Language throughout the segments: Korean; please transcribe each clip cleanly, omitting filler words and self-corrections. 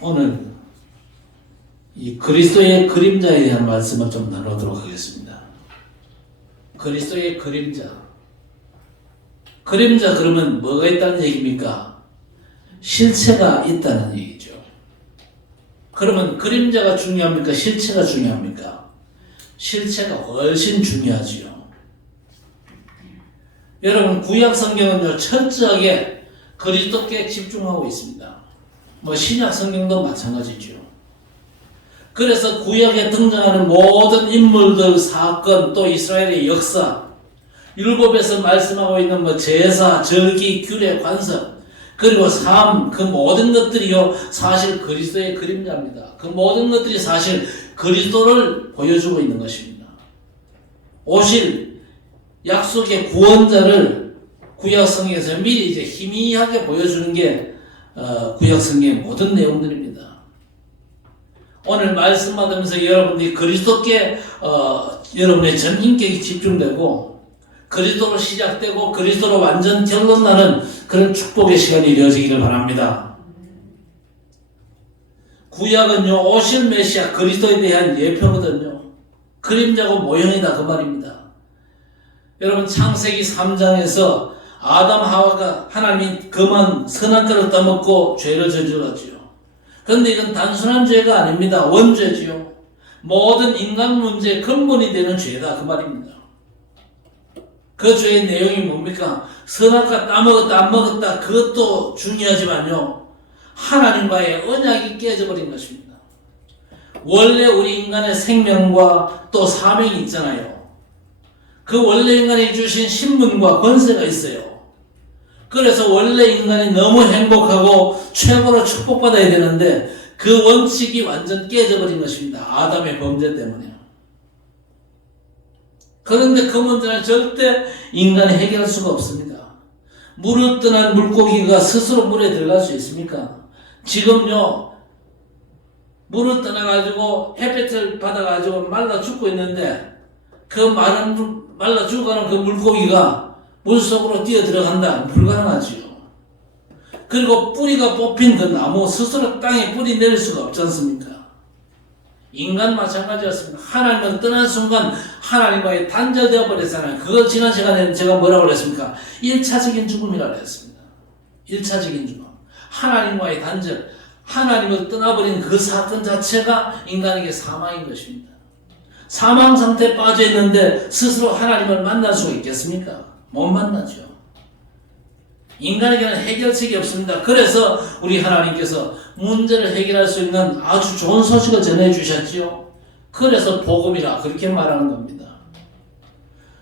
오늘 이 그리스도의 그림자에 대한 말씀을 좀 나누도록 하겠습니다. 그리스도의 그림자. 그림자 그러면 뭐가 있다는 얘기입니까? 실체가 있다는 얘기죠. 그러면 그림자가 중요합니까? 실체가 중요합니까? 실체가 훨씬 중요하지요. 여러분, 구약 성경은요, 철저하게 그리스도께 집중하고 있습니다. 신약 성경도 마찬가지죠. 그래서 구약에 등장하는 모든 인물들, 사건, 또 이스라엘의 역사, 율법에서 말씀하고 있는 제사, 절기, 규례, 관습, 그리고 삶, 그 모든 것들이요, 사실 그리스도의 그림자입니다. 그 모든 것들이 사실 그리스도를 보여주고 있는 것입니다. 오실 약속의 구원자를 구약 성경에서 미리 이제 희미하게 보여주는 게 구약 성경의 모든 내용들입니다. 오늘 말씀 받으면서 여러분들이 그리스도께 여러분의 전 인격이 집중되고 그리스도로 시작되고 그리스도로 완전 결론나는 그런 축복의 시간이 이루어지기를 바랍니다. 구약은요, 오실 메시아 그리스도에 대한 예표거든요. 그림자고 모형이다 그 말입니다. 여러분, 창세기 3장에서 아담 하와가 하나님이 그만 선악과를 따먹고 죄를 저질렀지요. 그런데 이건 단순한 죄가 아닙니다. 원죄지요. 모든 인간 문제의 근본이 되는 죄다 그 말입니다. 그 죄의 내용이 뭡니까? 선악과 따먹었다 안 먹었다 그것도 중요하지만요, 하나님과의 언약이 깨져버린 것입니다. 원래 우리 인간의 생명과 또 사명이 있잖아요. 그 원래 인간이 주신 신분과 권세가 있어요. 그래서 원래 인간이 너무 행복하고 최고로 축복받아야 되는데 그 원칙이 완전 깨져버린 것입니다. 아담의 범죄 때문에요. 그런데 그 문제는 절대 인간이 해결할 수가 없습니다. 물을 떠난 물고기가 스스로 물에 들어갈 수 있습니까? 지금요, 물을 떠나가지고 햇볕을 받아가지고 말라 죽고 있는데 그 말라 죽어가는 그 물고기가 물속으로 뛰어 들어간다? 불가능하지요. 그리고 뿌리가 뽑힌 그 나무 스스로 땅에 뿌리 내릴 수가 없지 않습니까? 인간 마찬가지였습니다. 하나님을 떠난 순간 하나님과의 단절되어 버렸잖아요. 그걸 지난 시간에 제가 뭐라고 그랬습니까? 1차적인 죽음이라고 했습니다. 1차적인 죽음. 하나님과의 단절, 하나님을 떠나버린 그 사건 자체가 인간에게 사망인 것입니다. 사망 상태에 빠져 있는데 스스로 하나님을 만날 수가 있겠습니까? 못 만나죠. 인간에게는 해결책이 없습니다. 그래서 우리 하나님께서 문제를 해결할 수 있는 아주 좋은 소식을 전해주셨지요. 그래서 복음이라 그렇게 말하는 겁니다.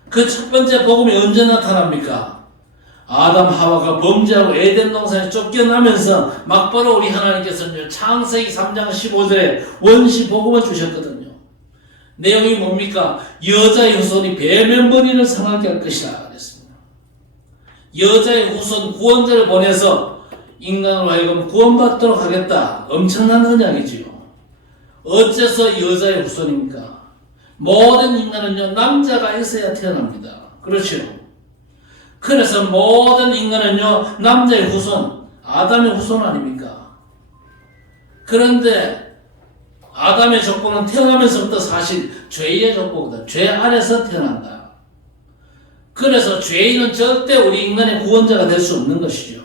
그 첫 번째 복음이 언제 나타납니까? 아담 하와가 범죄하고 에덴 동산에 쫓겨나면서 막바로 우리 하나님께서는 창세기 3장 15절에 원시 복음을 주셨거든요. 내용이 뭡니까? 여자의 후손이 뱀의 머리를 상하게 할 것이라 그랬습니다. 여자의 후손 구원자를 보내서 인간으로 하여금 구원받도록 하겠다. 엄청난 언약이지요. 어째서 여자의 후손입니까? 모든 인간은요, 남자가 있어야 태어납니다. 그렇죠? 그래서 모든 인간은요, 남자의 후손, 아담의 후손 아닙니까? 그런데 아담의 족보는 태어나면서부터 사실 죄의 족보거든. 죄 안에서 태어난다. 그래서 죄인은 절대 우리 인간의 구원자가 될 수 없는 것이죠.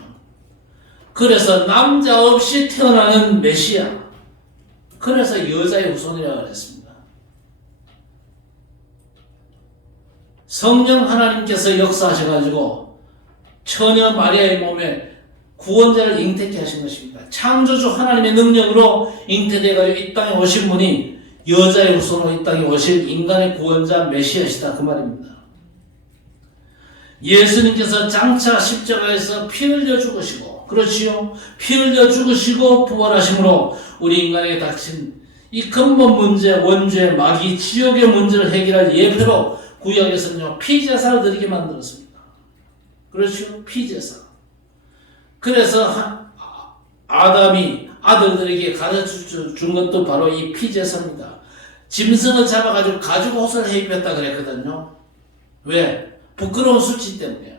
그래서 남자 없이 태어나는 메시아. 그래서 여자의 후손이라고 했습니다. 성령 하나님께서 역사하셔가지고 처녀 마리아의 몸에 구원자를 잉태케 하신 것입니다. 창조주 하나님의 능력으로 잉태되어가지고 이 땅에 오신 분이 여자의 후손으로 이 땅에 오실 인간의 구원자 메시아시다 그 말입니다. 예수님께서 장차 십자가에서 피 흘려 죽으시고, 그렇지요? 피 흘려 죽으시고 부활하심으로 우리 인간에게 닥친 이 근본 문제, 원죄, 마귀, 지옥의 문제를 해결할 예표로 구약에서는요, 피제사를 드리게 만들었습니다. 그렇죠? 피제사. 그래서 아담이 아들들에게 가르쳐 준 것도 바로 이 피제사입니다. 짐승을 잡아가지고 가죽 옷을 해입혔다 그랬거든요. 왜? 부끄러운 수치 때문에요.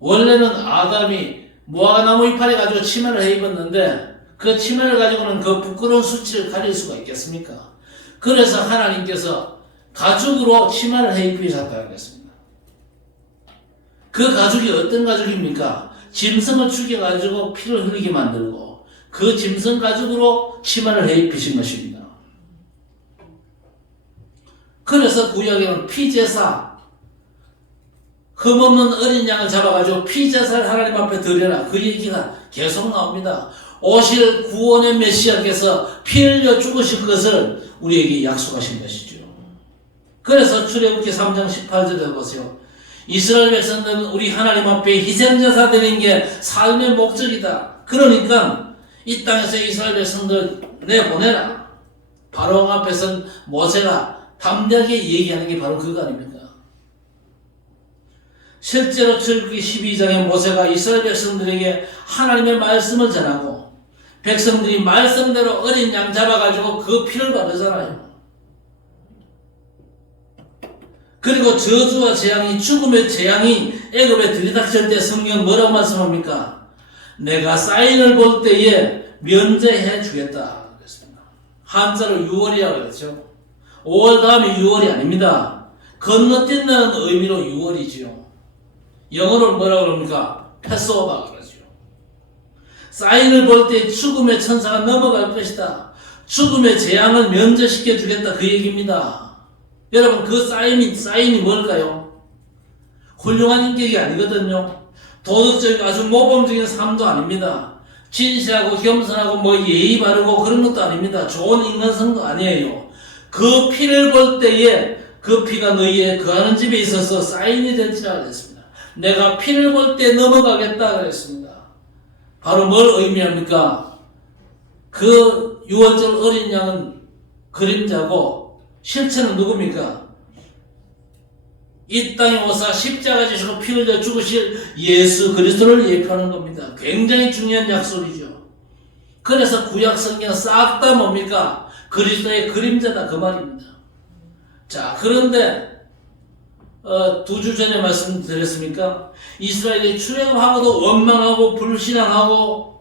원래는 아담이 무화과나무 이파리 가지고 치마를 해 입었는데 그 치마를 가지고는 그 부끄러운 수치를 가릴 수가 있겠습니까? 그래서 하나님께서 가죽으로 치마를 해 입히셨다고 했습니다. 그 가죽이 어떤 가죽입니까? 짐승을 죽여가지고 피를 흘리게 만들고 그 짐승 가죽으로 치마를 해 입히신 것입니다. 그래서 구약에는 피제사, 흠없는 어린 양을 잡아가지고 피제사를 하나님 앞에 드려라, 그 얘기가 계속 나옵니다. 오실 구원의 메시아께서 피 흘려 죽으실 것을 우리에게 약속하신 것이죠. 그래서 출애굽기 3장 18절에 보세요. 이스라엘 백성들은 우리 하나님 앞에 희생제사 드리는 게 삶의 목적이다. 그러니까 이 땅에서 이스라엘 백성들 내보내라. 바로왕 앞에선 모세가 담대하게 얘기하는 게 바로 그거 아닙니까? 실제로 출애굽기 12장에 모세가 이스라엘 백성들에게 하나님의 말씀을 전하고 백성들이 말씀대로 어린 양 잡아가지고 그 피를 바르잖아요. 그리고 저주와 재앙이, 죽음의 재앙이 애굽에 들이닥칠 때 성경은 뭐라고 말씀합니까? 내가 사인을 볼 때에 면제해 주겠다 그랬습니다. 한자로 6월이라고 그랬죠. 5월 다음에 6월이 아닙니다. 건너뛴다는 의미로 6월이지요. 영어로 뭐라고 그럽니까? 패스오버 그러죠. 사인을 볼 때 죽음의 천사가 넘어갈 것이다. 죽음의 재앙을 면제시켜 주겠다, 그 얘기입니다. 여러분, 그 사인이 뭘까요? 훌륭한 인격이 아니거든요. 도덕적이고 아주 모범적인 삶도 아닙니다. 진실하고 겸손하고 뭐 예의 바르고 그런 것도 아닙니다. 좋은 인간성도 아니에요. 그 피를 볼 때에 그 피가 너희의 거하는 집에 있어서 사인이 될지라 그랬습니다. 내가 피를 볼 때 넘어가겠다 그랬습니다. 바로 뭘 의미합니까? 그 6월절 어린 양은 그림자고 실체는 누굽니까? 이 땅에 오사 십자가 지시고 피 흘려 죽으실 예수 그리스도를 예표하는 겁니다. 굉장히 중요한 약속이죠. 그래서 구약 성경은 싹 다 뭡니까? 그리스도의 그림자다, 그 말입니다. 자, 그런데 2주 전에 말씀드렸습니까? 이스라엘이 출애굽하고도 원망하고 불신앙하고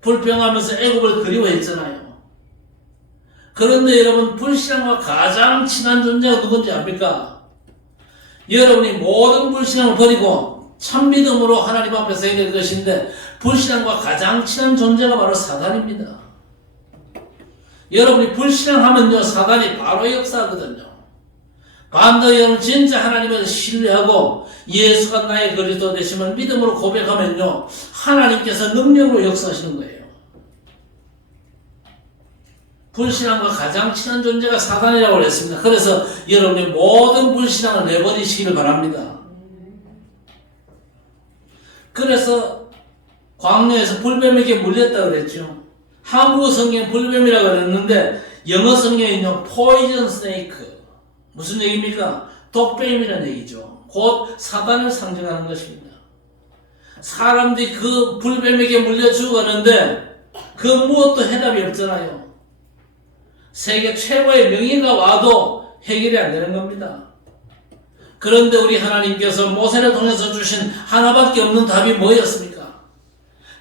불평하면서 애굽을 그리워했잖아요. 그런데 여러분, 불신앙과 가장 친한 존재가 누군지 압니까? 여러분이 모든 불신앙을 버리고 참 믿음으로 하나님 앞에 서야 될 것인데 불신앙과 가장 친한 존재가 바로 사단입니다. 여러분이 불신앙하면요, 사단이 바로 역사하거든요. 반대로 여러분 진짜 하나님을 신뢰하고 예수가 나의 그리스도 되심을 믿음으로 고백하면요, 하나님께서 능력으로 역사하시는 거예요. 불신앙과 가장 친한 존재가 사단이라고 했습니다. 그래서 여러분의 모든 불신앙을 내버리시기를 바랍니다. 그래서 광야에서 불뱀에게 물렸다고 그랬죠. 한국어 성경 불뱀이라고 그랬는데 영어 성경에는요, poison snake. 무슨 얘기입니까? 독뱀이라는 얘기죠. 곧 사단을 상징하는 것입니다. 사람들이 그 불뱀에게 물려 죽었는데 그 무엇도 해답이 없잖아요. 세계 최고의 명의가 와도 해결이 안 되는 겁니다. 그런데 우리 하나님께서 모세를 통해서 주신 하나밖에 없는 답이 뭐였습니까?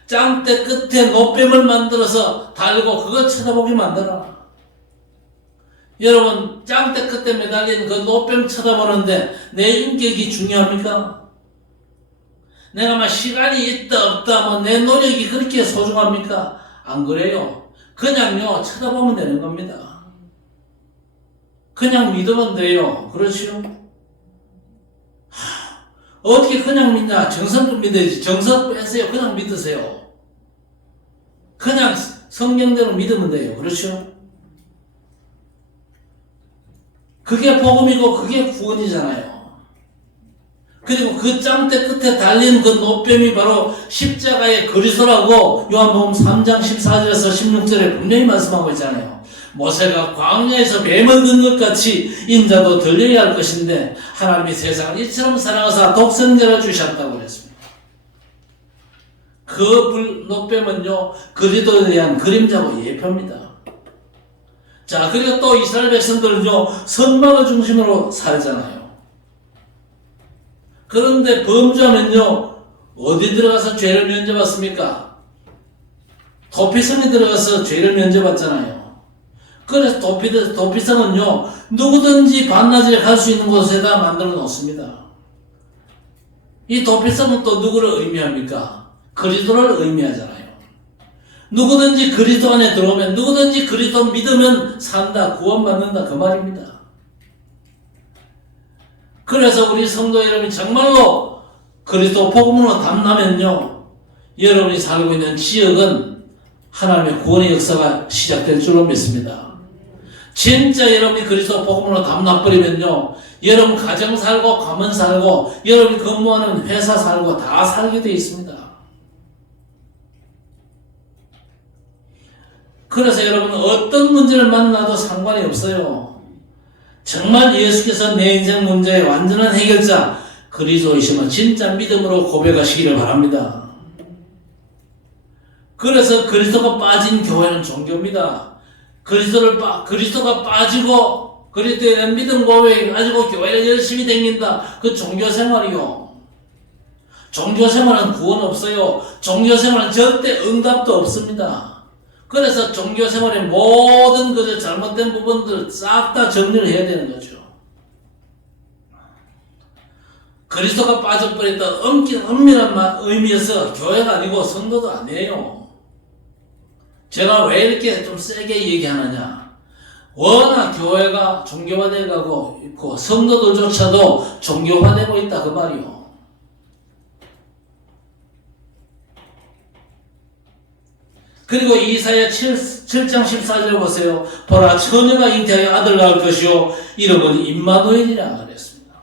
짱대 끝에 노뱀을 만들어서 달고 그거 쳐다보게 만들어라. 여러분, 짱대 끝에 매달린 그 노뱀 쳐다보는데 내 인격이 중요합니까? 내가 막 시간이 있다 없다 뭐 내 노력이 그렇게 소중합니까? 안 그래요. 그냥요, 쳐다보면 되는 겁니다. 그냥 믿으면 돼요. 그렇죠? 어떻게 그냥 믿냐? 정성껏 믿어야지. 정성 빼세요. 그냥 믿으세요. 그냥 성경대로 믿으면 돼요. 그렇죠? 그게 복음이고 그게 구원이잖아요. 그리고 그 짱대 끝에 달린 그 노뱀이 바로 십자가의 그리스도라고 요한복음 3장 14절에서 16절에 분명히 말씀하고 있잖아요. 모세가 광야에서 뱀을 든 것 같이 인자도 들려야 할 것인데 하나님이 세상을 이처럼 사랑하사 독생자를 주셨다고 그랬습니다. 그 노뱀은요, 그리스도에 대한 그림자고 예표입니다. 자, 그리고 또 이스라엘 백성들은요, 선망을 중심으로 살잖아요. 그런데 범죄하면요, 어디 들어가서 죄를 면제받습니까? 도피성에 들어가서 죄를 면제받잖아요. 그래서 도피성은요, 누구든지 반나절에 갈 수 있는 곳에다 만들어 놓습니다. 이 도피성은 또 누구를 의미합니까? 그리스도를 의미하잖아요. 누구든지 그리스도 안에 들어오면, 누구든지 그리스도 믿으면 산다, 구원받는다, 그 말입니다. 그래서 우리 성도 여러분이 정말로 그리스도 복음으로 담나면요, 여러분이 살고 있는 지역은 하나님의 구원의 역사가 시작될 줄로 믿습니다. 진짜 여러분이 그리스도 복음으로 담나버리면요, 여러분 가정 살고 가문 살고 여러분이 근무하는 회사 살고 다 살게 되어 있습니다. 그래서 여러분 어떤 문제를 만나도 상관이 없어요. 정말 예수께서 내 인생 문제의 완전한 해결자 그리스도이심을 진짜 믿음으로 고백하시기를 바랍니다. 그래서 그리스도가 빠진 교회는 종교입니다. 그리스도가 빠지고 그리스도에 대한 믿음 고백을 가지고 교회를 열심히 다닌다. 그 종교생활이요. 종교생활은 구원 없어요. 종교생활은 절대 응답도 없습니다. 그래서 종교생활의 모든 그 잘못된 부분들을 싹 다 정리를 해야 되는 거죠. 그리스도가 빠져버렸다 엄밀한 의미에서 교회가 아니고 성도도 아니에요. 제가 왜 이렇게 좀 세게 얘기하느냐. 워낙 교회가 종교화되어 가고 있고 성도들조차도 종교화되고 있다 그 말이요. 그리고 이사야 7장 14절을 보세요. 보라 처녀가 잉태하여 아들 낳을 것이요 이름은 임마누엘이라 그랬습니다.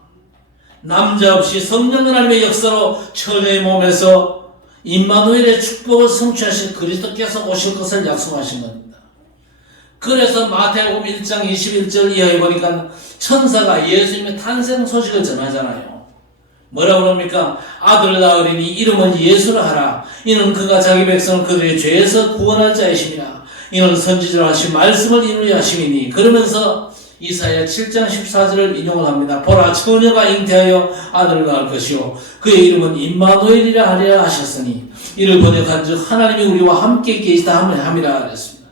남자 없이 성령 하나님의 역사로 처녀의 몸에서 임마누엘의 축복을 성취하신 그리스도께서 오실 것을 약속하신 겁니다. 그래서 마태복음 1장 21절 이하에 보니까 천사가 예수님의 탄생 소식을 전하잖아요. 뭐라고 그럽니까? 아들을 낳으리니 이름은 예수라 하라. 이는 그가 자기 백성을 그들의 죄에서 구원할 자이심이라. 이는 선지자로 하신 말씀을 이루려 하심이니. 그러면서 이사야 7장 14절을 인용을 합니다. 보라 처녀가 잉태하여 아들을 낳을 것이요 그의 이름은 임마누엘이라 하리라 하셨으니 이를 번역한 즉 하나님이 우리와 함께 계시다 함이라 그랬습니다.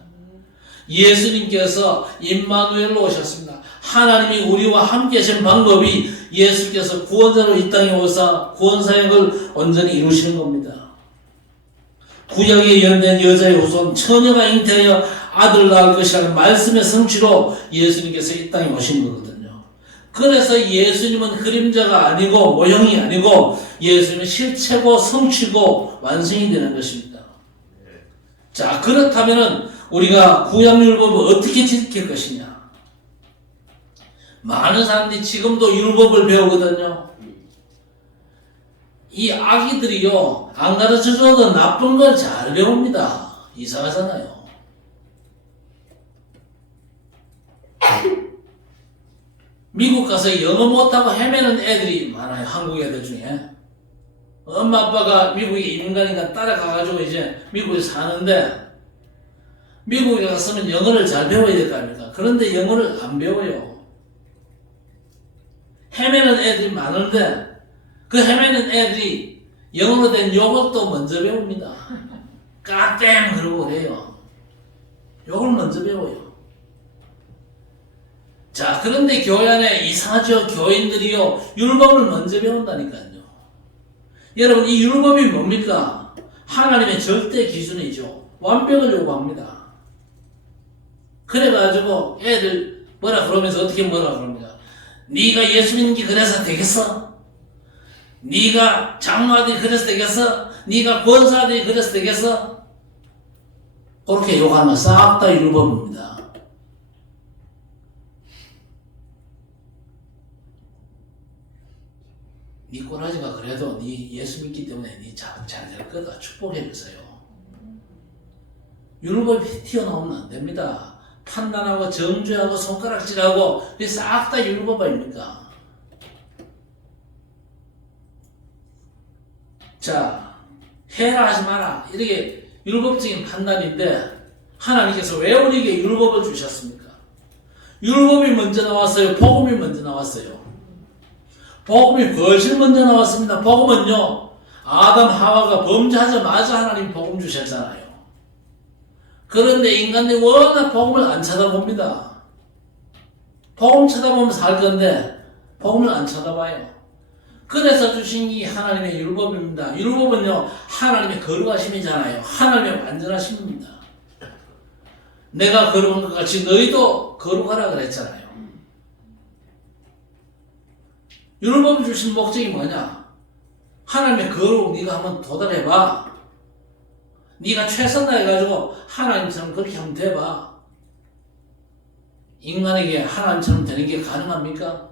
예수님께서 임마누엘로 오셨습니다. 하나님이 우리와 함께 하신 방법이 예수께서 구원자로 이 땅에 오사 구원사역을 온전히 이루시는 겁니다. 구약에 예언된 여자의 후손 처녀가 잉태하여 아들을 낳을 것이라는 말씀의 성취로 예수님께서 이 땅에 오신 거거든요. 그래서 예수님은 그림자가 아니고 모형이 아니고 예수님은 실체고 성취고 완성이 되는 것입니다. 자, 그렇다면 우리가 구약율법을 어떻게 지킬 것이냐. 많은 사람들이 지금도 율법을 배우거든요. 이 아기들이요, 안 가르쳐줘도 나쁜 걸 잘 배웁니다. 이상하잖아요. 미국 가서 영어 못하고 헤매는 애들이 많아요. 한국 애들 중에. 엄마 아빠가 미국에 이민 가니까 따라가가지고 이제 미국에 사는데 미국에 갔으면 영어를 잘 배워야 될 거 아닙니까? 그런데 영어를 안 배워요. 헤매는 애들이 많은데 그 헤매는 애들이 영어로 된 요것도 먼저 배웁니다. 까땜 그러고 그래요. 요걸 먼저 배워요. 자, 그런데 교회 안에 이상하죠. 교인들이요 율법을 먼저 배운다니까요. 여러분 이 율법이 뭡니까? 하나님의 절대 기준이죠. 완벽을 요구합니다. 그래가지고 애들 뭐라 그러면서 어떻게 뭐라 그럽니다. 네가 예수 믿는 게 그래서 되겠어? 네가 장로아들이 그래서 되겠어? 네가 권사아들이 그래서 되겠어? 그렇게 욕하면 싹 다 율법입니다. 네 꼬라지가 그래도 네 예수 믿기 때문에 네 잘 될 거다. 축복해 주세요. 율법이 튀어나오면 안 됩니다. 판단하고 정죄하고 손가락질하고 싹 다 율법 아닙니까? 자, 해라 하지 마라 이렇게 율법적인 판단인데 하나님께서 왜 우리에게 율법을 주셨습니까? 율법이 먼저 나왔어요? 복음이 먼저 나왔어요? 복음이 훨씬 먼저 나왔습니다. 복음은요 아담 하와가 범죄하자마자 하나님 복음 주셨잖아요. 그런데 인간들이 워낙 복음을 안 쳐다봅니다. 복음 쳐다보면 살 건데 복음을 안 쳐다봐요. 그래서 주신 이 하나님의 율법입니다. 율법은요, 하나님의 거룩하심이잖아요. 하나님의 완전하심입니다. 내가 거룩한 것 같이 너희도 거룩하라 그랬잖아요. 율법이 주신 목적이 뭐냐? 하나님의 거룩 네가 한번 도달해봐. 네가 최선을 다해가지고 하나님처럼 그렇게 한번 돼봐. 인간에게 하나님처럼 되는 게 가능합니까?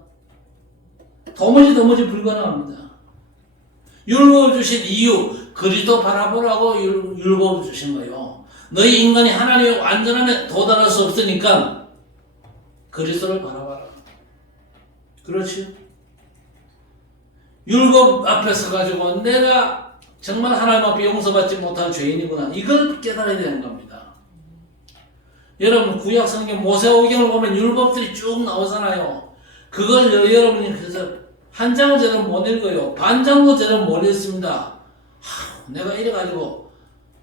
도무지 불가능합니다. 율법을 주신 이유, 그리스도 바라보라고 율법을 주신 거예요. 너희 인간이 하나님의 완전함에 도달할 수 없으니까 그리스도를 바라봐라. 그렇지? 율법 앞에 서가지고 내가 정말 하나님 앞에 용서받지 못한 죄인이구나. 이걸 깨달아야 되는 겁니다. 여러분 구약 성경 모세오경을 보면 율법들이 쭉 나오잖아요. 그걸 여러분이 그래서 한 장을 제대로 못 읽어요. 반 장도 제대로 못 읽습니다. 내가 이래가지고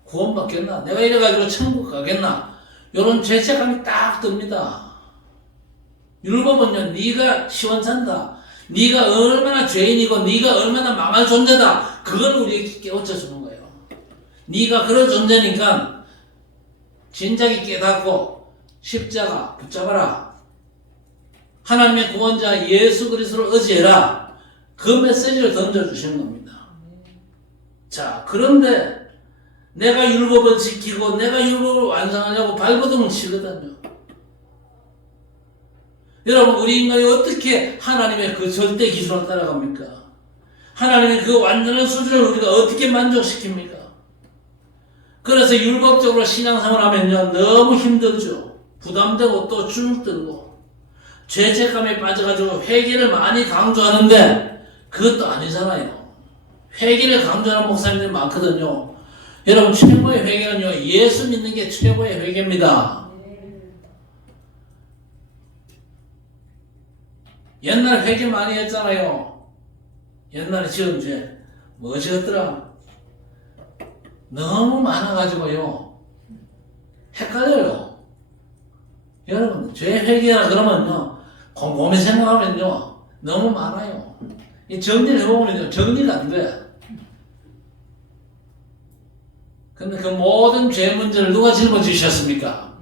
구원받겠나? 내가 이래가지고 천국 가겠나? 이런 죄책감이 딱 듭니다. 율법은요, 네가 시원찮다. 네가 얼마나 죄인이고 네가 얼마나 망할 존재다. 그걸 우리에게 깨우쳐 주는 거예요. 네가 그런 존재니까 진작에 깨닫고 십자가 붙잡아라. 하나님의 구원자 예수 그리스도를 의지해라. 그 메시지를 던져주시는 겁니다. 자, 그런데 내가 율법을 지키고 내가 율법을 완성하려고 발버둥을 치거든요. 여러분 우리 인간이 어떻게 하나님의 그 절대 기준을 따라갑니까? 하나님의 그 완전한 수준을 우리가 어떻게 만족시킵니까? 그래서 율법적으로 신앙생활을 하면요 너무 힘들죠. 부담되고 또 주눅들고 죄책감에 빠져가지고 회개를 많이 강조하는데 그것도 아니잖아요. 회개를 강조하는 목사님들이 많거든요. 여러분 최고의 회개는요 예수 믿는 게 최고의 회개입니다. 옛날에 회개 많이 했잖아요. 옛날에 지은 죄 뭐 지었더라? 너무 많아가지고요 헷갈려요. 여러분 죄 회개라 그러면요 곰곰이 생각하면요 너무 많아요. 이 정리를 해보면요 정리가 안 돼. 근데 그 모든 죄 문제를 누가 짊어지셨습니까?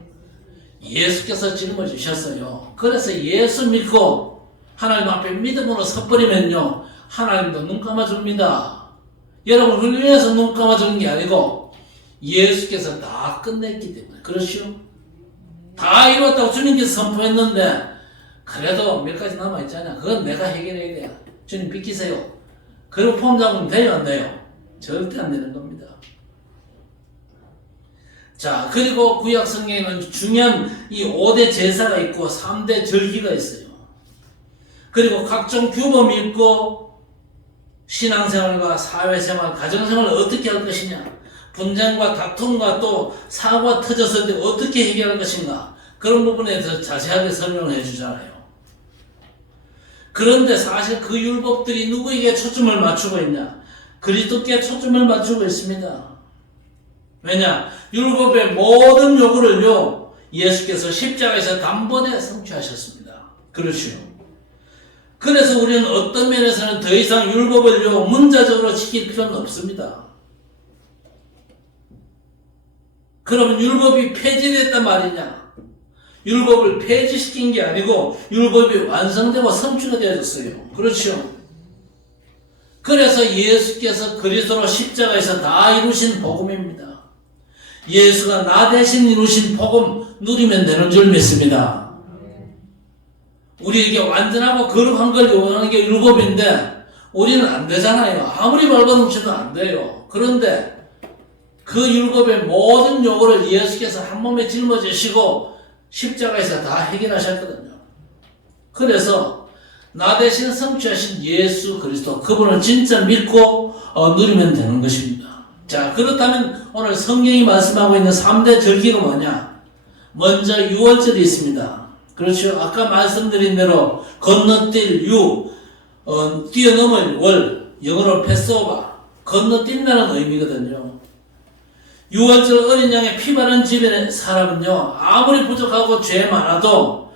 예수께서 짊어지셨어요. 그래서 예수 믿고 하나님 앞에 믿음으로 섰버리면요 하나님도 눈 감아줍니다. 여러분을 위해서 눈 감아주는 게 아니고 예수께서 다 끝냈기 때문에. 그렇죠? 다 이뤘다고 주님께서 선포했는데 그래도 몇 가지 남아있잖아. 그건 내가 해결해야 돼요. 주님 비키세요. 그리고 폼 잡으면 돼요 안 돼요? 절대 안 되는 겁니다. 자, 그리고 구약 성경에는 중요한 이 5대 제사가 있고 3대 절기가 있어요. 그리고 각종 규범이 있고 신앙생활과 사회생활, 가정생활을 어떻게 할 것이냐, 분쟁과 다툼과 또 사고가 터졌을 때 어떻게 해결할 것인가, 그런 부분에 대해서 자세하게 설명을 해주잖아요. 그런데 사실 그 율법들이 누구에게 초점을 맞추고 있냐? 그리스도께 초점을 맞추고 있습니다. 왜냐? 율법의 모든 요구를요 예수께서 십자가에서 단번에 성취하셨습니다. 그렇죠? 그래서 우리는 어떤 면에서는 더 이상 율법을요 문자적으로 지킬 필요는 없습니다. 그러면 율법이 폐지됐단 말이냐? 율법을 폐지시킨 게 아니고 율법이 완성되고 성취가 되어졌어요. 그렇죠? 그래서 예수께서 그리스도로 십자가에서 다 이루신 복음입니다. 예수가 나 대신 이루신 복음 누리면 되는 줄 믿습니다. 우리에게 완전하고 거룩한 걸 요구하는 게 율법인데 우리는 안 되잖아요. 아무리 발버둥쳐도 안 돼요. 그런데 그 율법의 모든 요구를 예수께서 한 몸에 짊어지시고 십자가에서 다 해결하셨거든요. 그래서 나 대신 성취하신 예수 그리스도 그분을 진짜 믿고 누리면 되는 것입니다. 자, 그렇다면 오늘 성경이 말씀하고 있는 3대 절기가 뭐냐? 먼저 유월절이 있습니다. 그렇죠? 아까 말씀드린 대로 건너뛸 유, 뛰어넘을 월, 영어로 패스오버. 건너뛴다는 의미거든요. 6월절 어린 양의 피 바른 집의 사람은요, 아무리 부족하고 죄 많아도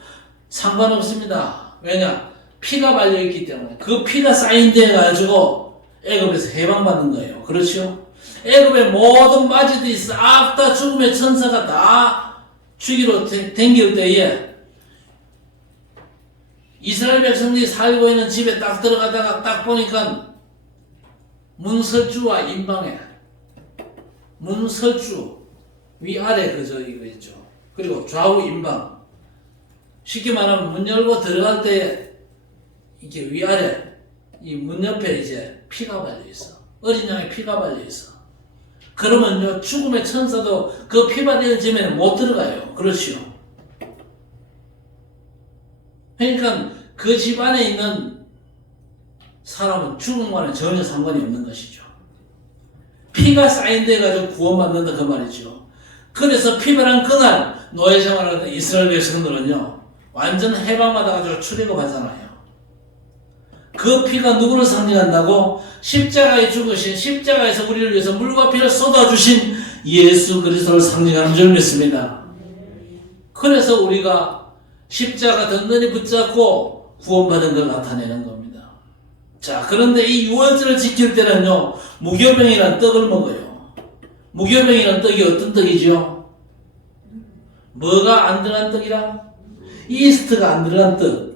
상관없습니다. 왜냐? 피가 발려있기 때문에. 그 피가 사인돼 가지고 애굽에서 해방받는 거예요. 그렇죠? 애굽의 모든 마지들이 싹 다 죽음의 천사가 다 죽이러 댕길 때에 이스라엘 백성들이 살고 있는 집에 딱 들어가다가 딱 보니까 문설주와 임방에 문설주 위아래 그저 이거 있죠. 그리고 좌우 임방. 쉽게 말하면 문 열고 들어갈 때 이렇게 위아래 이 문 옆에 이제 피가 발려 있어. 어린 양의 피가 발려 있어. 그러면요 죽음의 천사도 그 피 발리는 집에는 못 들어가요. 그렇지요. 그러니까 그 집 안에 있는 사람은 죽음과는 전혀 상관이 없는 것이죠. 피가 사인돼 가지고 구원받는다 그 말이죠. 그래서 피바란 그날 노예 생활하는 이스라엘 백성들은요 완전 해방받아가지고 출애굽하잖아요. 그 피가 누구를 상징한다고? 십자가에 죽으신, 십자가에서 우리를 위해서 물과 피를 쏟아주신 예수 그리스도를 상징하는 줄 믿습니다. 그래서 우리가 십자가 든든히 붙잡고 구원받은 걸 나타내는 겁니다. 자, 그런데 이 유월절을 지킬 때는요 무교병이라는 떡을 먹어요. 무교병이라는 떡이 어떤 떡이죠? 뭐가 안 들어간 떡이라? 이스트가 안 들어간 떡,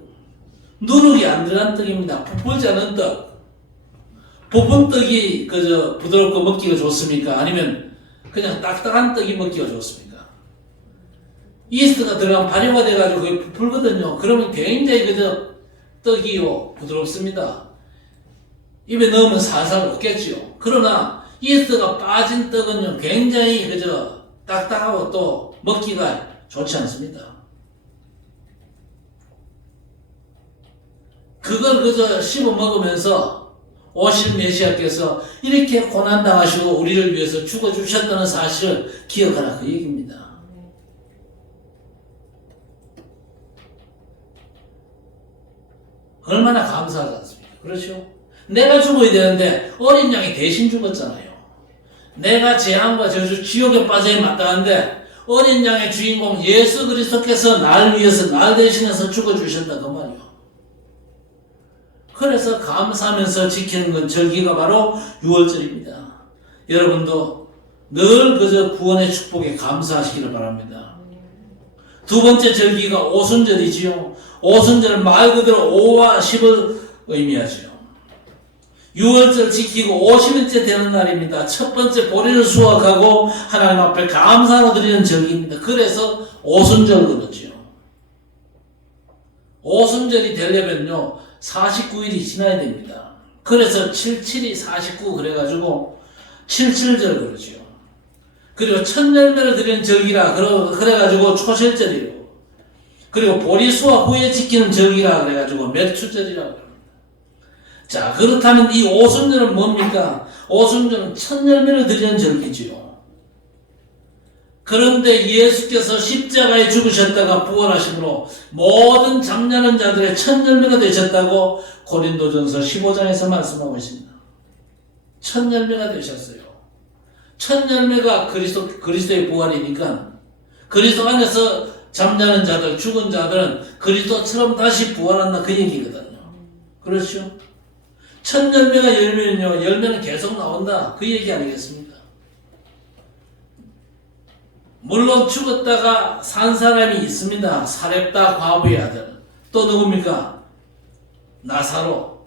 누룩이 안 들어간 떡입니다. 부풀지 않은 떡. 부푼 떡이 그저 부드럽고 먹기가 좋습니까? 아니면 그냥 딱딱한 떡이 먹기가 좋습니까? 이스트가 들어가면 발효가 돼가지고 그게 부풀거든요. 그러면 굉장히 그저 떡이요 부드럽습니다. 입에 넣으면 살살 녹겠지요. 그러나 이스트가 빠진 떡은요 굉장히 그저 딱딱하고 또 먹기가 좋지 않습니다. 그걸 그저 씹어 먹으면서 오실 메시아께서 이렇게 고난당하시고 우리를 위해서 죽어주셨다는 사실을 기억하라 그 얘기입니다. 얼마나 감사하지 않습니까? 그렇죠? 내가 죽어야 되는데 어린 양이 대신 죽었잖아요. 내가 재앙과 저주 지옥에 빠져 마땅한데 어린 양의 주인공 예수 그리스도께서 날 위해서 날 대신해서 죽어주셨다 그 말이요. 그래서 감사하면서 지키는 건 절기가 바로 6월절입니다. 여러분도 늘 그저 구원의 축복에 감사하시기를 바랍니다. 두 번째 절기가 오순절이지요. 오순절은 말 그대로 5와 10을 의미하죠. 6월절 지키고 50일째 되는 날입니다. 첫 번째 보리를 수확하고 하나님 앞에 감사로 드리는 절기입니다. 그래서 오순절 그러죠. 오순절이 되려면요 49일이 지나야 됩니다. 그래서 77이 49 그래가지고 77절 그러죠. 그리고 첫 열매를 드리는 절기라 그래가지고 초실절이고, 그리고 보리 수확 후에 지키는 절기라 그래가지고 맥추절이라고 합니다. 자, 그렇다면 이 오순절은 뭡니까? 오순절은 첫 열매를 드리는 절기지요. 그런데 예수께서 십자가에 죽으셨다가 부활하심으로 모든 잠자는 자들의 첫 열매가 되셨다고 고린도전서 15장에서 말씀하고 있습니다. 첫 열매가 되셨어요. 첫 열매가 그리스도의 부활이니까 그리스도 안에서 잠자는 자들, 죽은 자들은 그리스도처럼 다시 부활한다 그 얘기거든요. 그렇죠? 첫 열매가 열매는요, 열매는 계속 나온다 그 얘기 아니겠습니까? 물론 죽었다가 산 사람이 있습니다. 사렙다 과부의 아들. 또 누굽니까? 나사로.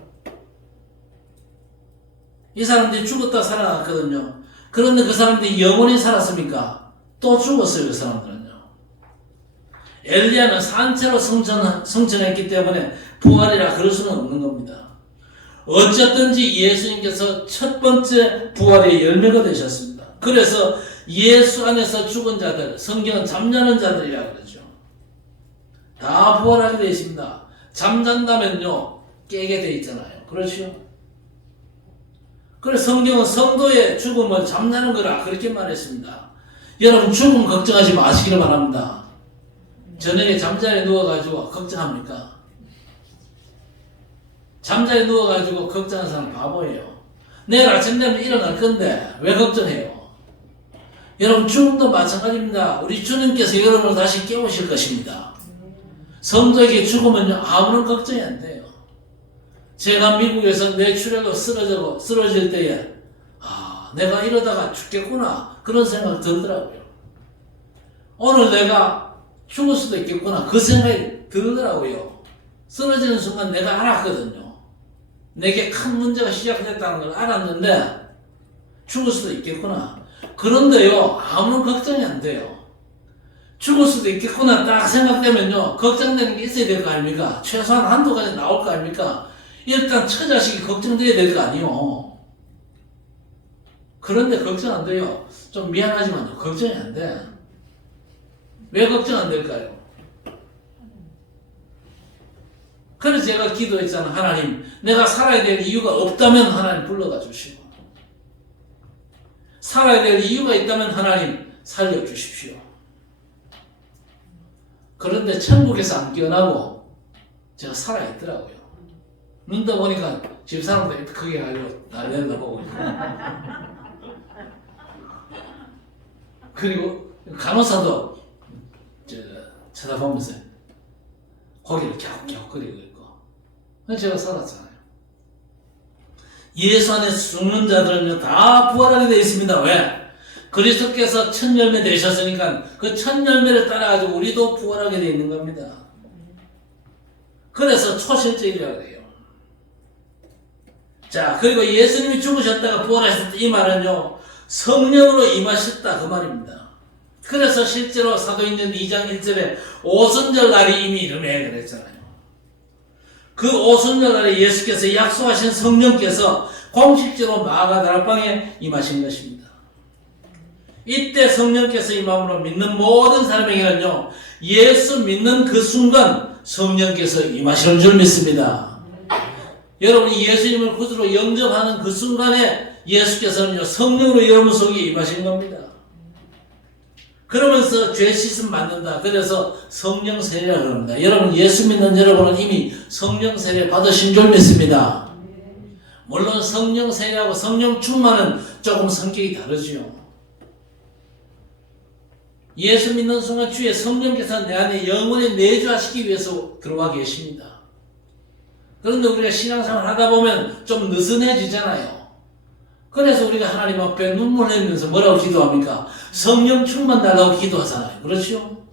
이 사람들이 죽었다 살아났거든요. 그런데 그 사람들이 영원히 살았습니까? 또 죽었어요, 그 사람들은요. 엘리야는 산채로 성천했기 때문에 부활이라 그럴 수는 없는 겁니다. 어쨌든지 예수님께서 첫 번째 부활의 열매가 되셨습니다. 그래서 예수 안에서 죽은 자들, 성경은 잠자는 자들이라고 그러죠. 다 부활하게 되어 있습니다. 잠잔다면요 깨게 되어 있잖아요. 그렇죠? 그래서 성경은 성도의 죽음을 잠자는 거라 그렇게 말했습니다. 여러분 죽음 걱정하지 마시기를 바랍니다. 저녁에 잠자리에 누워가지고 걱정합니까? 잠자리에 누워가지고 걱정하는 사람 바보예요. 내일 아침 되면 일어날 건데 왜 걱정해요? 여러분 죽음도 마찬가지입니다. 우리 주님께서 여러분을 다시 깨우실 것입니다. 성도에게 죽으면요 아무런 걱정이 안 돼요. 제가 미국에서 뇌출혈로 쓰러질 때에 내가 이러다가 죽겠구나 그런 생각이 들더라고요. 오늘 내가 죽을 수도 있겠구나 그 생각이 들더라고요. 쓰러지는 순간 내가 알았거든요. 내게 큰 문제가 시작됐다는 걸 알았는데 죽을 수도 있겠구나. 그런데요 아무런 걱정이 안 돼요. 죽을 수도 있겠구나 딱 생각되면요 걱정되는 게 있어야 될 거 아닙니까? 최소한 한두 가지 나올 거 아닙니까? 일단 처자식이 걱정돼야 될 거 아니요. 그런데 걱정 안 돼요. 좀 미안하지만요 걱정이 안 돼. 왜 걱정 안 될까요? 그래서 제가 기도했잖아. 하나님 내가 살아야 될 이유가 없다면 하나님 불러다 주시고 살아야 될 이유가 있다면 하나님 살려주십시오. 그런데 천국에서 안 깨어나고 제가 살아있더라고요. 눈 떠보니까 집사람들이 크게 가지고 날려다 보고 그리고 간호사도 쳐다보면서 고개를 갸웃갸웃거리고 있고 제가 살았잖아요. 예수 안에서 죽는 자들은요 다 부활하게 되어 있습니다. 왜? 그리스도께서 첫 열매 되셨으니까 그 첫 열매를 따라가지고 우리도 부활하게 되어 있는 겁니다. 그래서 초실제이라고 해요. 자, 그리고 예수님이 죽으셨다가 부활하셨다 이 말은요 성령으로 임하셨다 그 말입니다. 그래서 실제로 사도행전 2장 1절에 오순절 날이 이미 이르네 그랬잖아요. 그 오순절 날에 예수께서 약속하신 성령께서 공식적으로 마가다락방에 임하신 것입니다. 이때 성령께서 임함으로 믿는 모든 사람에게는요 예수 믿는 그 순간 성령께서 임하시는 줄 믿습니다. 여러분이 예수님을 구주로 영접하는 그 순간에 예수께서는요 성령으로 여러분 속에 임하신 겁니다. 그러면서 죄 씻음 받는다. 그래서 성령 세례라고 합니다. 여러분 예수 믿는 여러분은 이미 성령 세례 받으신 줄 믿습니다. 물론 성령 세례하고 성령 충만은 조금 성격이 다르지요. 예수 믿는 순간 주의 성령께서 내 안에 영원히 내주하시기 위해서 들어와 계십니다. 그런데 우리가 신앙생활 하다 보면 좀 느슨해지잖아요. 그래서 우리가 하나님 앞에 눈물 흘리면서 뭐라고 기도합니까? 성령 충만 달라고 기도하잖아요. 그렇죠?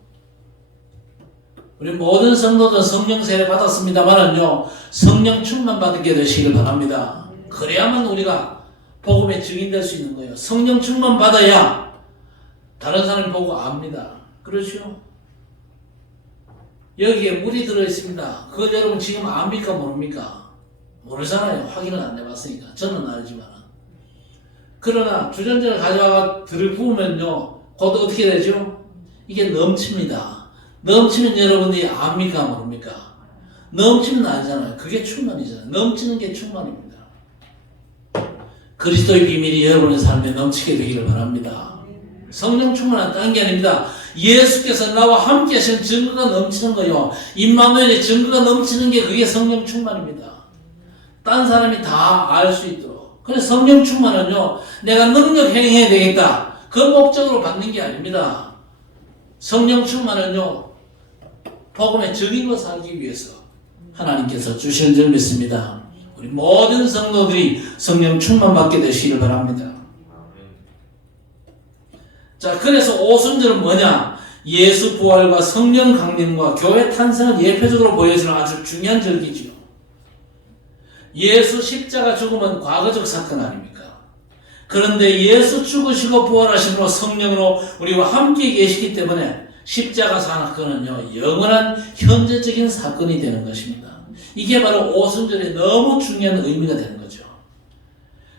우리 모든 성도들 성령 세례 받았습니다만은요 성령 충만 받게 되시길 바랍니다. 그래야만 우리가 복음의 증인 될 수 있는 거예요. 성령 충만 받아야 다른 사람이 보고 압니다. 그렇죠? 여기에 물이 들어있습니다. 그걸 여러분 지금 압니까 모릅니까? 모르잖아요. 확인은 안 해봤으니까. 저는 알지만. 그러나 주전자를 가져와서 들이부으면요 곧 어떻게 되죠? 이게 넘칩니다. 넘치면 여러분들이 압니까 모릅니까? 넘치면 아니잖아요. 그게 충만이잖아요. 넘치는 게 충만입니다. 그리스도의 비밀이 여러분의 삶에 넘치게 되기를 바랍니다. 성령 충만은 다른 게 아닙니다. 예수께서 나와 함께 하신 증거가 넘치는 거요. 임마누엘의 증거가 넘치는 게 그게 성령 충만입니다. 딴 사람이 다 알 수 있도록. 그래서 성령 충만은요. 내가 능력 행해야 되겠다. 그 목적으로 받는 게 아닙니다. 성령 충만은요. 복음의 증인으로 살기 위해서 하나님께서 주시는 줄 믿습니다. 우리 모든 성도들이 성령 충만 받게 되시기를 바랍니다. 자, 그래서 오순절은 뭐냐? 예수 부활과 성령 강림과 교회 탄생을 예표적으로 보여주는 아주 중요한 절기지요. 예수 십자가 죽음은 과거적 사건 아닙니까? 그런데 예수 죽으시고 부활하심으로 성령으로 우리와 함께 계시기 때문에 십자가 사건은요 영원한 현재적인 사건이 되는 것입니다. 이게 바로 오순절의 너무 중요한 의미가 되는 거죠.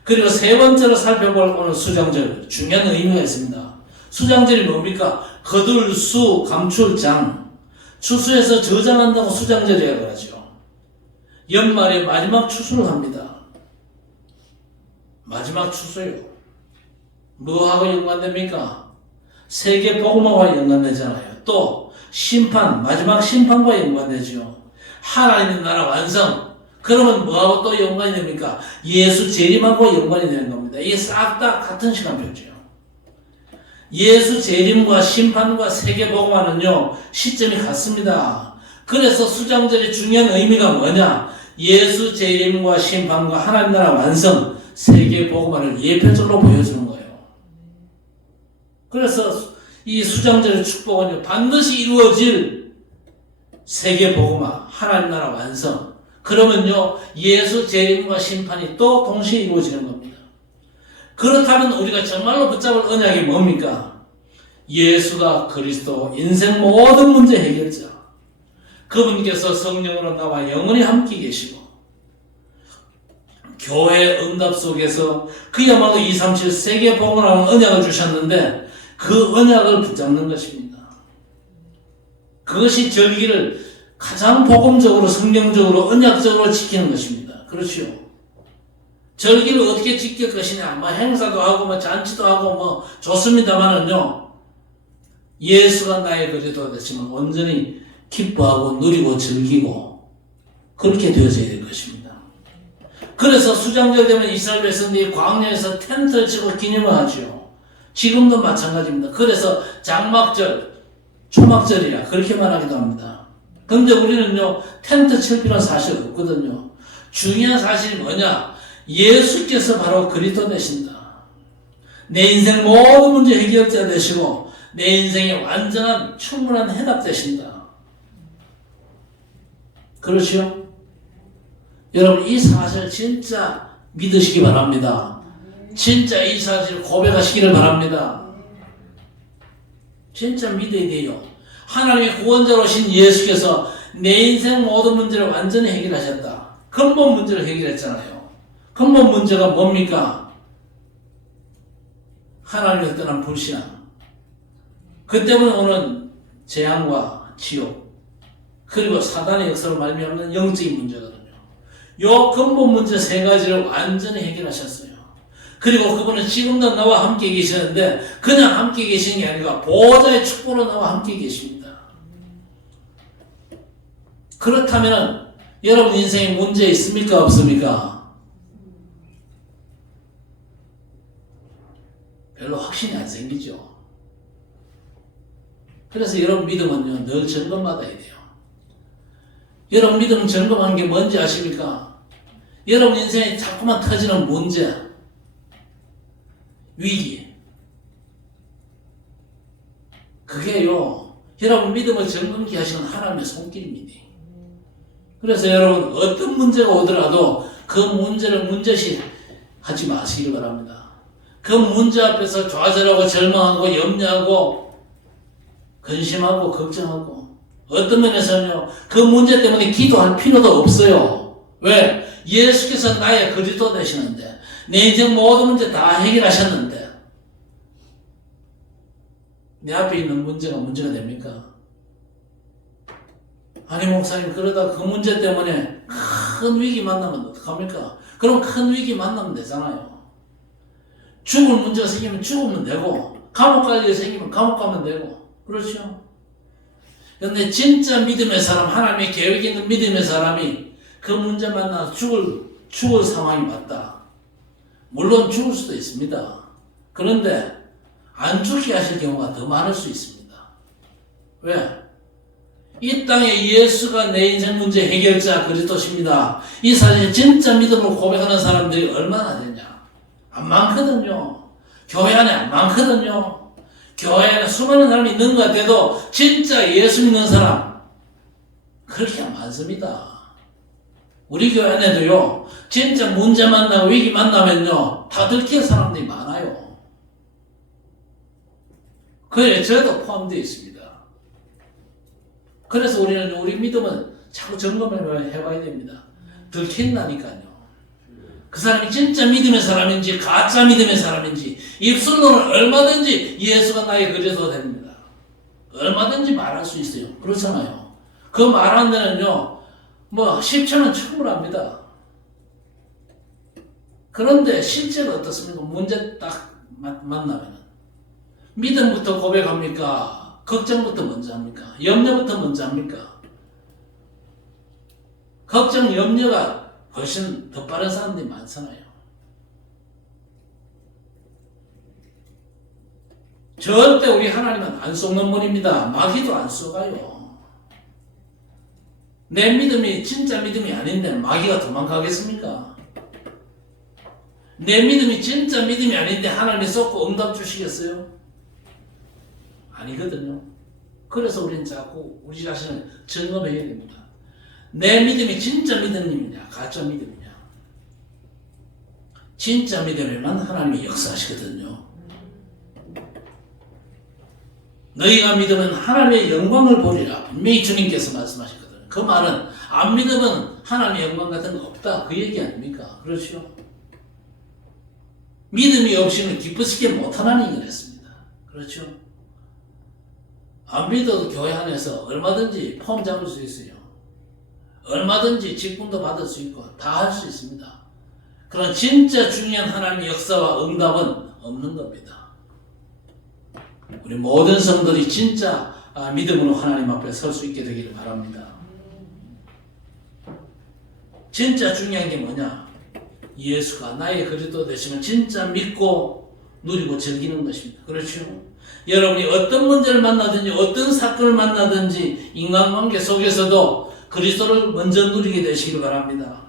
그리고 세 번째로 살펴볼 오늘 수장절 중요한 의미가 있습니다. 수장절이 뭡니까? 거둘, 수, 감출, 장. 추수해서 저장한다고 수장절이라고 하죠. 연말에 마지막 추수를 합니다. 마지막 추수요. 뭐하고 연관됩니까? 세계 복음화와 연관되잖아요. 또 심판, 마지막 심판과 연관되죠. 하나님의 나라 완성. 그러면 뭐하고 또 연관이 됩니까? 예수 재림하고 연관이 되는 겁니다. 이게 싹 다 같은 시간표죠. 예수 재림과 심판과 세계복음화는요, 시점이 같습니다. 그래서 수장절의 중요한 의미가 뭐냐? 예수 재림과 심판과 하나님 나라 완성, 세계복음화를 예표적으로 보여주는 거예요. 그래서 이 수장절의 축복은요, 반드시 이루어질 세계복음화, 하나님 나라 완성. 그러면요, 예수 재림과 심판이 또 동시에 이루어지는 겁니다. 그렇다면 우리가 정말로 붙잡을 언약이 뭡니까? 예수가 그리스도, 인생 모든 문제 해결자. 그분께서 성령으로 나와 영원히 함께 계시고, 교회 응답 속에서 그야말로 237 세계복음화라는 언약을 주셨는데, 그 언약을 붙잡는 것입니다. 그것이 절기를 가장 복음적으로, 성경적으로, 언약적으로 지키는 것입니다. 그렇죠? 절기를 어떻게 지킬 것이냐, 뭐 행사도 하고, 뭐 잔치도 하고, 뭐 좋습니다만은요, 예수가 나의 그리스도가 되시면 온전히 기뻐하고 누리고 즐기고 그렇게 되어져야 될 것입니다. 그래서 수장절 되면 이스라엘 백성들이 광야에서 텐트를 치고 기념을 하죠. 지금도 마찬가지입니다. 그래서 장막절, 초막절이라 그렇게 말하기도 합니다. 그런데 우리는요, 텐트 칠 필요는 사실 없거든요. 중요한 사실이 뭐냐? 예수께서 바로 그리스도 되신다. 내 인생 모든 문제 해결자 되시고 내 인생의 완전한 충분한 해답 되신다. 그렇죠? 여러분, 이 사실 진짜 믿으시기 바랍니다. 진짜 이 사실을 고백하시기를 바랍니다. 진짜 믿어야 돼요. 하나님의 구원자로 오신 예수께서 내 인생 모든 문제를 완전히 해결하셨다. 근본 문제를 해결했잖아요. 근본 문제가 뭡니까? 하나님을 떠난 불신앙. 그 때문에 오는 재앙과 지옥, 그리고 사단의 역사로 말미암는 영적인 문제거든요. 요 근본 문제 세 가지를 완전히 해결하셨어요. 그리고 그분은 지금도 나와 함께 계시는데 그냥 함께 계시는 게 아니라 보호자의 축복으로 나와 함께 계십니다. 그렇다면 여러분 인생에 문제 있습니까? 없습니까? 별로 확신이 안 생기죠. 그래서 여러분 믿음은요, 늘 점검받아야 돼요. 여러분 믿음 점검하는 게 뭔지 아십니까? 여러분 인생에 자꾸만 터지는 문제, 위기, 그게요, 여러분 믿음을 점검케 하시는 하나님의 손길입니다. 그래서 여러분 어떤 문제가 오더라도 그 문제를 문제시 하지 마시길 바랍니다. 그 문제 앞에서 좌절하고 절망하고 염려하고 근심하고 걱정하고 어떤 면에서는요, 그 문제 때문에 기도할 필요도 없어요. 왜? 예수께서 나의 그리스도 되시는데 내 인생 모든 문제 다 해결하셨는데 내 앞에 있는 문제가 됩니까? 아니 목사님, 그러다 그 문제 때문에 큰 위기 만나면 어떡합니까? 그럼 큰 위기 만나면 되잖아요. 죽을 문제가 생기면 죽으면 되고, 감옥 갈 일이 생기면 감옥 가면 되고, 그렇죠? 그런데 진짜 믿음의 사람, 하나님의 계획 있는 믿음의 사람이 그 문제 만나서 죽을 상황이 맞다. 물론 죽을 수도 있습니다. 그런데 안 죽게 하실 경우가 더 많을 수 있습니다. 왜? 이 땅에 예수가 내 인생 문제 해결자 그리스도십니다. 이 사실을 진짜 믿음으로 고백하는 사람들이 얼마나 되냐? 안 많거든요. 교회 안에 안 많거든요. 교회 안에 수많은 사람이 있는 것 같아도 진짜 예수 믿는 사람 그렇게 안 많습니다. 우리 교회 안에도요, 진짜 문제 만나고 위기 만나면요, 다 들킬 사람들이 많아요. 그에 저도 포함되어 있습니다. 그래서 우리는 우리 믿음은 자꾸 점검을 해봐야 됩니다. 들킨다니까요. 그 사람이 진짜 믿음의 사람인지 가짜 믿음의 사람인지 입술로는 얼마든지 예수가 나의 그리스도가 됩니다. 얼마든지 말할 수 있어요. 그렇잖아요. 그 말하는 데는요, 뭐 10초는 충분합니다. 그런데 실제로 어떻습니까? 문제 딱 만나면 믿음부터 고백합니까? 걱정부터 먼저 합니까? 염려부터 먼저 합니까? 걱정, 염려가 훨씬 더 빠른 사람들이 많잖아요. 절대 우리 하나님은 안 속는 분입니다. 마귀도 안 속아요. 내 믿음이 진짜 믿음이 아닌데 마귀가 도망가겠습니까? 내 믿음이 진짜 믿음이 아닌데 하나님이 속고 응답 주시겠어요? 아니거든요. 그래서 우리는 자꾸 우리 자신을 점검해야 됩니다. 내 믿음이 진짜 믿음이냐 가짜 믿음이냐. 진짜 믿음에만 하나님이 역사하시거든요. 너희가 믿으면 하나님의 영광을 보리라 분명히 주님께서 말씀하셨거든요. 그 말은 안 믿으면 하나님의 영광 같은 거 없다 그 얘기 아닙니까? 그렇죠? 믿음이 없이는 기쁘시게 못하나니 그랬습니다. 그렇죠? 안 믿어도 교회 안에서 얼마든지 폼 잡을 수 있어요. 얼마든지 직분도 받을 수 있고 다 할 수 있습니다. 그러나 진짜 중요한 하나님의 역사와 응답은 없는 겁니다. 우리 모든 성도들이 진짜 믿음으로 하나님 앞에 설 수 있게 되기를 바랍니다. 진짜 중요한 게 뭐냐? 예수가 나의 그리스도 되시면 진짜 믿고 누리고 즐기는 것입니다. 그렇죠? 여러분이 어떤 문제를 만나든지 어떤 사건을 만나든지 인간관계 속에서도 그리스도를 먼저 누리게 되시길 바랍니다.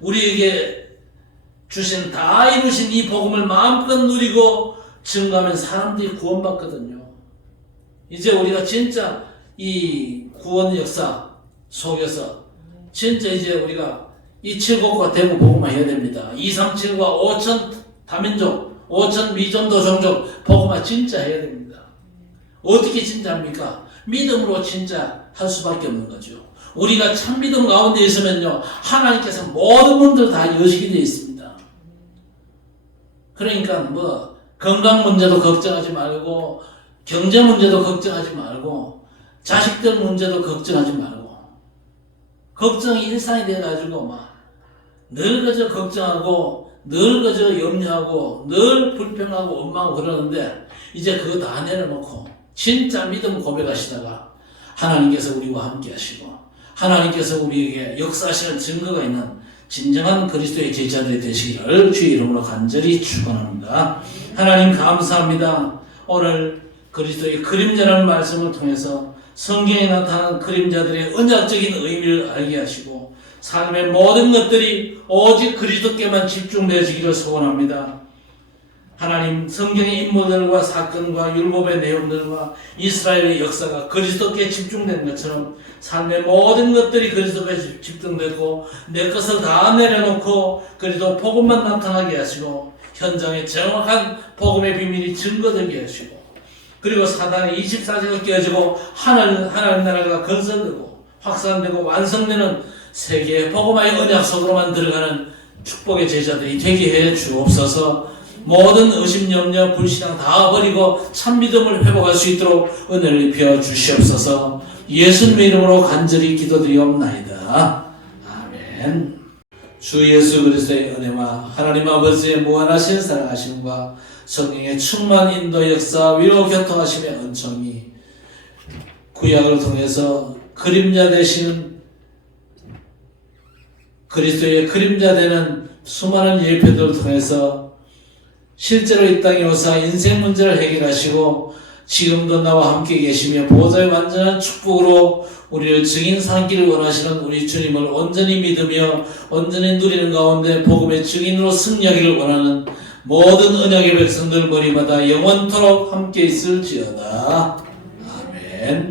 우리에게 주신 다 이루신 이 복음을 마음껏 누리고 증거하면 사람들이 구원받거든요. 이제 우리가 진짜 이 구원 역사 속에서 진짜 이제 우리가 이 칠곡과 대구 복음화 해야 됩니다. 237과 5천 다민족, 5천 미전도 종족 복음화 진짜 해야 됩니다. 어떻게 진짜 합니까? 믿음으로 진짜 할 수밖에 없는 거죠. 우리가 참 믿음 가운데 있으면요, 하나님께서 모든 문들 다 여시게 되어 있습니다. 그러니까 뭐 건강 문제도 걱정하지 말고, 경제 문제도 걱정하지 말고, 자식들 문제도 걱정하지 말고, 걱정이 일상이 돼가지고 막 늘 그저 걱정하고, 늘 그저 염려하고, 늘 불평하고 원망하고 그러는데 이제 그거 다 내려놓고 진짜 믿음 고백하시다가 하나님께서 우리와 함께 하시고 하나님께서 우리에게 역사하시는 증거가 있는 진정한 그리스도의 제자들이 되시기를 주의 이름으로 간절히 축원합니다. 하나님 감사합니다. 오늘 그리스도의 그림자라는 말씀을 통해서 성경에 나타난 그림자들의 언약적인 의미를 알게 하시고 삶의 모든 것들이 오직 그리스도께만 집중되어지기를 소원합니다. 하나님, 성경의 인물들과 사건과 율법의 내용들과 이스라엘의 역사가 그리스도께 집중된 것처럼 삶의 모든 것들이 그리스도께 집중되고 내 것을 다 내려놓고 그리스도 복음만 나타나게 하시고 현장에 정확한 복음의 비밀이 증거되게 하시고 그리고 사단의 24시가 깨어지고 하나님 나라가 건설되고 확산되고 완성되는 세계의 복음화의 언약 속으로만 들어가는 축복의 제자들이 되게 해 주옵소서. 모든 의심, 염려, 불신앙 다 버리고 참 믿음을 회복할 수 있도록 은혜를 입혀 주시옵소서. 예수님의 이름으로 간절히 기도드리옵나이다. 아멘. 주 예수 그리스도의 은혜와 하나님 아버지의 무한하신 사랑하심과 성령의 충만 인도 역사 위로 교통하심의 은총이 구약을 통해서 그림자 되시는 그리스도의 그림자 되는 수많은 예표들을 통해서 실제로 이 땅에 오사 인생 문제를 해결하시고 지금도 나와 함께 계시며 보좌의 완전한 축복으로 우리를 증인 삼기를 원하시는 우리 주님을 온전히 믿으며 온전히 누리는 가운데 복음의 증인으로 승리하기를 원하는 모든 언약의 백성들 머리마다 영원토록 함께 있을지어다. 아멘.